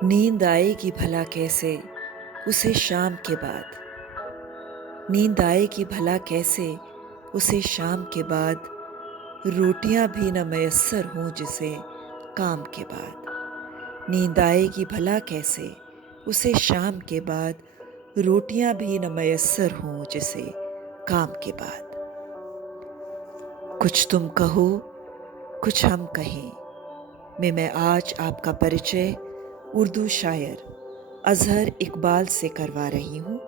नींद आएगी भला कैसे उसे शाम के बाद। नींद आएगी भला कैसे उसे शाम के बाद। रोटियां भी न मयस्सर हों जिसे काम के बाद। नींद आएगी भला कैसे उसे शाम के बाद। रोटियां भी न मयस्सर हों जिसे काम के बाद। कुछ तुम कहो कुछ हम कहें मैं आज आपका परिचय उर्दू शायर अजहर इकबाल से करवा रही हूँ,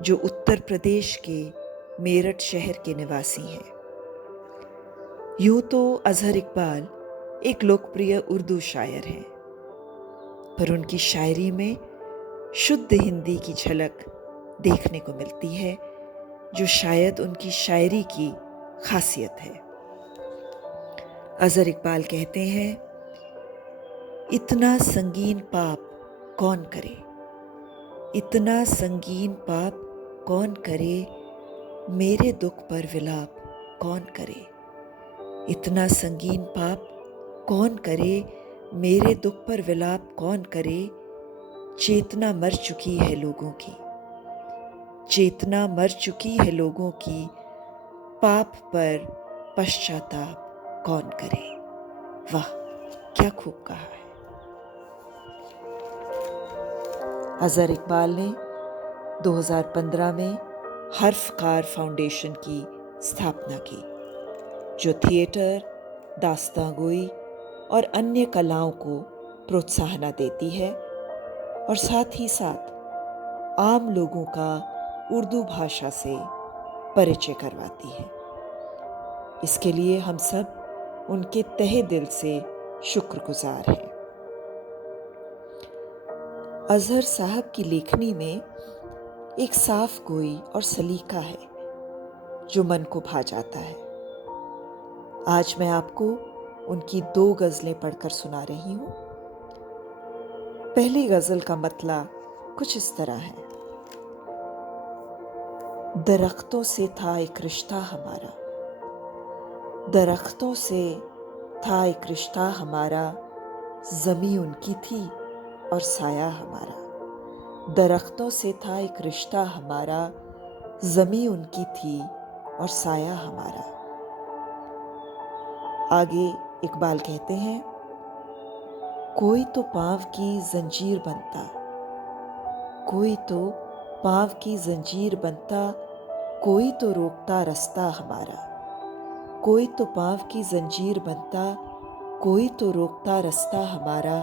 जो उत्तर प्रदेश के मेरठ शहर के निवासी हैं। यूं तो अजहर इकबाल एक लोकप्रिय उर्दू शायर हैं, पर उनकी शायरी में शुद्ध हिंदी की झलक देखने को मिलती है, जो शायद उनकी शायरी की खासियत है। अजहर इकबाल कहते हैं, इतना संगीन पाप कौन करे, इतना संगीन पाप कौन करे, मेरे दुख पर विलाप कौन करे। इतना संगीन पाप कौन करे, मेरे दुख पर विलाप कौन करे। चेतना मर चुकी है लोगों की, चेतना मर चुकी है लोगों की, पाप पर पश्चाताप कौन करे। वाह, क्या खूब कहा है। अजहर इकबाल ने 2015 में हर्फकार फाउंडेशन की स्थापना की, जो थिएटर, दास्तांगोई और अन्य कलाओं को प्रोत्साहन देती है और साथ ही साथ आम लोगों का उर्दू भाषा से परिचय करवाती है। इसके लिए हम सब उनके तहे दिल से शुक्रगुजार हैं। अजहर साहब की लेखनी में एक साफ गोई और सलीका है, जो मन को भा जाता है। आज मैं आपको उनकी 2 गज़लें पढ़कर सुना रही हूँ। पहली गज़ल का मतला कुछ इस तरह है। दरख्तों से था एक रिश्ता हमारा, दरख्तों से था एक रिश्ता हमारा, ज़मीं उनकी थी और साया हमारा। दरख्तों से था एक रिश्ता हमारा, ज़मीं उनकी थी और साया हमारा। आगे इकबाल कहते हैं, कोई तो पाँव की जंजीर बनता, कोई तो पाँव की जंजीर बनता, कोई तो रोकता रास्ता हमारा। कोई तो पाँव की जंजीर बनता, कोई तो रोकता रास्ता हमारा।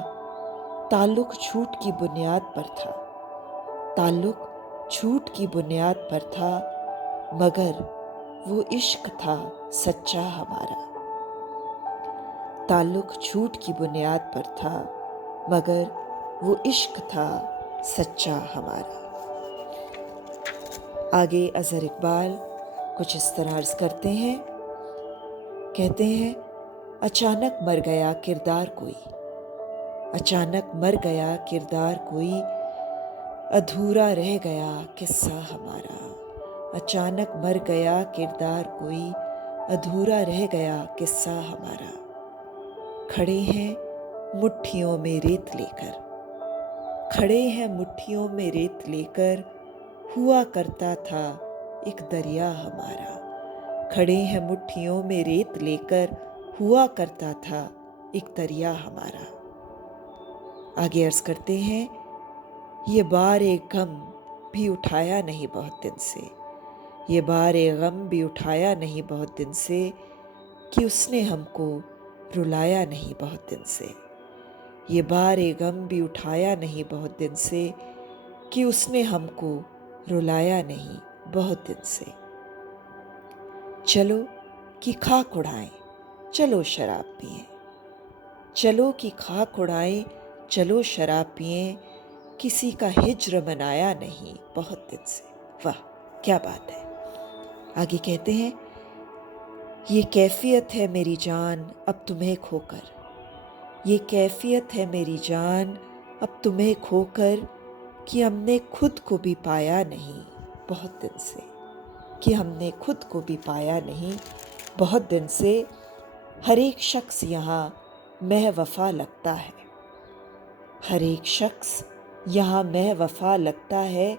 ताल्लुक झूठ की बुनियाद पर था, ताल्लुक झूठ की बुनियाद पर था, मगर वो इश्क था सच्चा हमारा। ताल्लुक झूठ की बुनियाद पर था, मगर वो इश्क था सच्चा हमारा। आगे अजहर इकबाल कुछ इस तरह अर्ज करते हैं, कहते हैं, अचानक मर गया किरदार कोई, अचानक मर गया किरदार कोई, अधूरा रह गया किस्सा हमारा। अचानक मर गया किरदार कोई, अधूरा रह गया किस्सा हमारा। खड़े हैं मुट्ठियों में रेत लेकर, खड़े हैं मुट्ठियों में रेत लेकर, हुआ करता था एक दरिया हमारा। खड़े हैं मुट्ठियों में रेत लेकर, हुआ करता था एक दरिया हमारा। आगे अर्ज करते हैं, ये बार एक गम भी उठाया नहीं बहुत दिन से, ये बार एक गम भी उठाया नहीं बहुत दिन से, कि उसने हमको रुलाया नहीं बहुत दिन से। ये बार ए गम भी उठाया नहीं बहुत दिन से, कि उसने हमको रुलाया नहीं बहुत दिन से। चलो कि खाक उड़ाएं, चलो शराब पिएं, चलो कि खाक उड़ाएं, चलो शराब पिएं, किसी का हिज्र मनाया नहीं बहुत दिन से। वाह, क्या बात है। आगे कहते हैं, ये कैफियत है मेरी जान अब तुम्हें खोकर, ये कैफियत है मेरी जान अब तुम्हें खोकर, कि हमने खुद को भी पाया नहीं बहुत दिन से, कि हमने खुद को भी पाया नहीं बहुत दिन से। हर एक शख्स यहाँ मह वफा लगता है, हर एक शख्स यहाँ मैं वफा लगता है,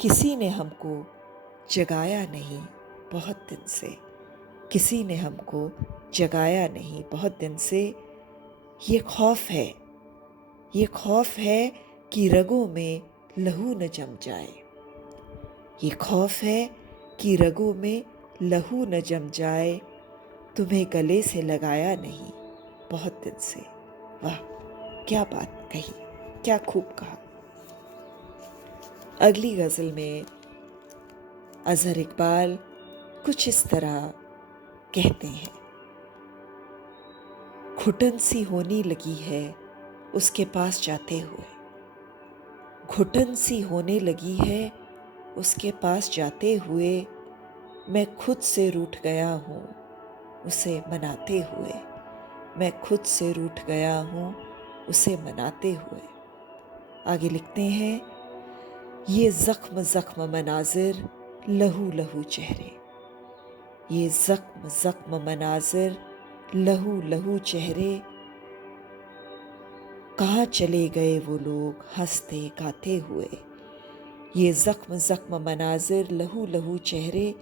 किसी ने हमको जगाया नहीं बहुत दिन से, किसी ने हमको जगाया नहीं बहुत दिन से। ये खौफ है, ये खौफ है कि रगों में लहू न जम जाए, ये खौफ है कि रगों में लहू न जम जाए। तुम्हें गले से लगाया नहीं बहुत दिन से। वाह, क्या बात कही, क्या खूब कहा। अगली गज़ल में अज़हर इकबाल कुछ इस तरह कहते हैं। घुटन सी होने लगी है उसके पास जाते हुए, घुटन सी होने लगी है उसके पास जाते हुए। मैं खुद से रूठ गया हूँ उसे मनाते हुए, मैं खुद से रूठ गया हूँ उसे मनाते हुए। आगे लिखते हैं, ये ज़ख्म ज़ख्म मनाजिर लहू लहू चेहरे, ये ज़ख्म ज़ख्म मनाजिर लहू लहू चेहरे। कहाँ चले गए वो लोग हंसते गाते हुए, ये ज़ख्म ज़ख्म मनाजिर लहू लहू चेहरे।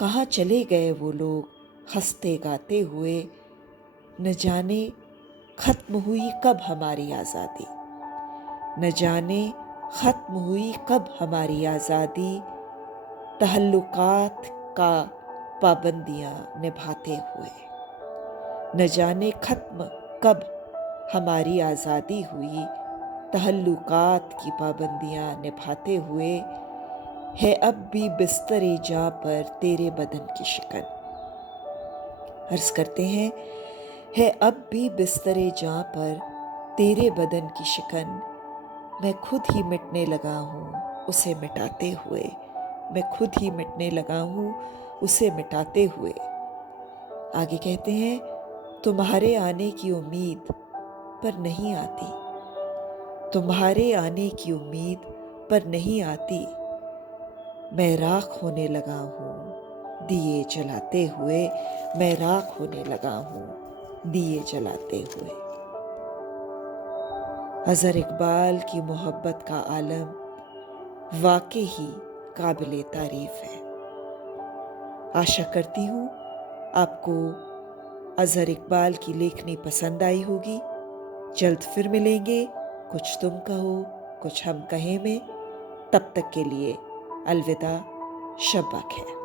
कहाँ चले गए वो लोग हंसते गाते हुए। न जाने ख़त्म हुई कब हमारी आज़ादी, न जाने ख़त्म हुई कब हमारी आज़ादी। तहल्लुकात का पाबंदियाँ निभाते हुए, न जाने ख़त्म कब हमारी आज़ादी हुई। तहल्लुकात की पाबंदियाँ निभाते हुए। है अब भी बिस्तरे जा पर तेरे बदन की शिकन। अर्ज़ करते हैं, है अब भी बिस्तरे जा पर तेरे बदन की शिकन। मैं खुद ही मिटने लगा हूँ उसे मिटाते हुए, मैं खुद ही मिटने लगा हूँ उसे मिटाते हुए। आगे कहते हैं, तुम्हारे आने की उम्मीद पर नहीं आती, तुम्हारे आने की उम्मीद पर नहीं आती। मैं राख होने लगा हूँ दिए जलाते हुए, मैं राख होने लगा हूँ दिए जलाते हुए। अज़हर इकबाल की मोहब्बत का आलम वाकई ही काबिले तारीफ है। आशा करती हूँ आपको अज़हर इकबाल की लेखनी पसंद आई होगी। जल्द फिर मिलेंगे कुछ तुम कहो कुछ हम कहें में। तब तक के लिए अलविदा, शब बख़ैर।